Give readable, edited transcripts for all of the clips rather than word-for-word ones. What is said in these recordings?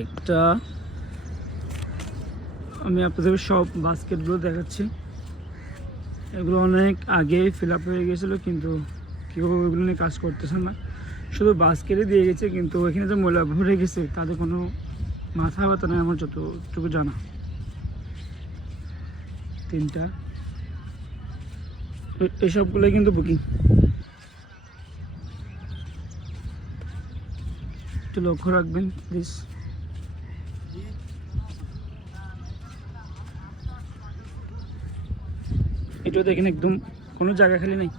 একটা আমি আপনাদের সব বাস্কেটগুলো দেখাচ্ছি। এগুলো অনেক আগেই ফিল আপ হয়ে গেছিলো, কিন্তু কেউ এগুলো নিয়ে কাজ করতেছে না, শুধু বাস্কেটে দিয়ে গেছে। কিন্তু ওইখানে যে ময়লা ভরে গেছে তাদের কোনো মাথা ব্যথা নেই আমার যতটুকু জানা। 3টা এসবগুলো কিন্তু বুকিং। একটু লক্ষ্য রাখবেন প্লিজ। এটা দেখেন একদম কোনো জায়গা খালি নেই।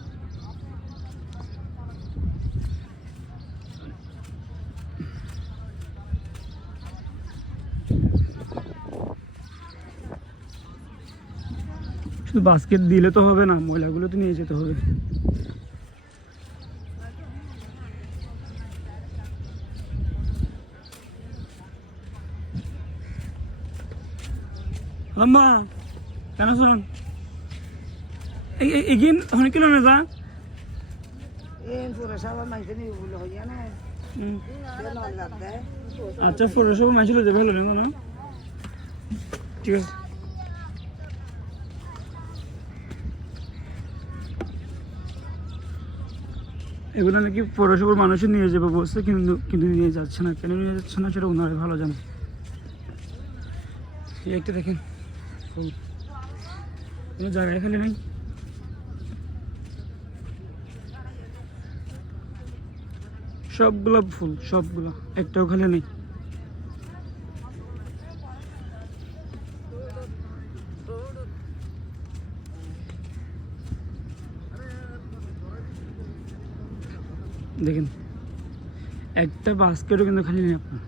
শুধু বাস্কেট দিলে তো হবে না, ময়লাগুলো তো নিয়ে যেতে হবে। আম্মা কেন শোন এগিন অনেক কিলো না যা আচ্ছা 400 মাইছিল যাবে হলো না, ঠিক আছে। এগুলো নাকি পৌরসভার মানুষই নিয়ে যাবে বলছে, কিন্তু নিয়ে যাচ্ছে না। কেন নিয়ে যাচ্ছে না সেটা ওনারাই ভালো জানে। এই একটা দেখেন ফুল, কোনো জায়গায় খালি নেই। সবগুলো ফুল, সবগুলো, একটাও খালি নেই। দেখেন একটা বাস্কেটও কিন্তু খালি নেই আপনার।